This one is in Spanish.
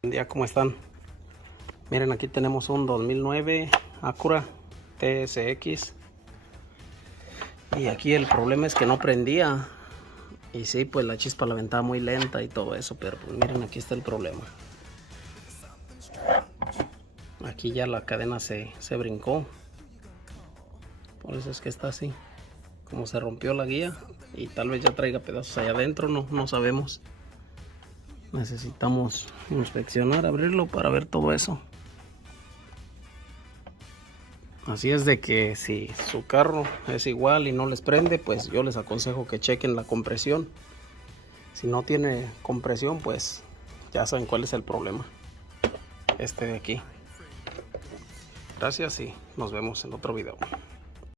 Buen día, ¿cómo están? Miren, aquí tenemos un 2009 Acura TSX y aquí el problema es que no prendía y sí, pues la chispa la aventaba muy lenta y todo eso, pero pues miren, aquí está el problema. Aquí ya la cadena se brincó, por eso es que está así, como se rompió la guía y tal vez ya traiga pedazos allá adentro, no sabemos. Necesitamos inspeccionar, abrirlo para ver todo eso. Así es de que si su carro es igual y no les prende, pues yo les aconsejo que chequen la compresión. Si no tiene compresión, pues ya saben cuál es el problema. Este de aquí. Gracias y nos vemos en otro video.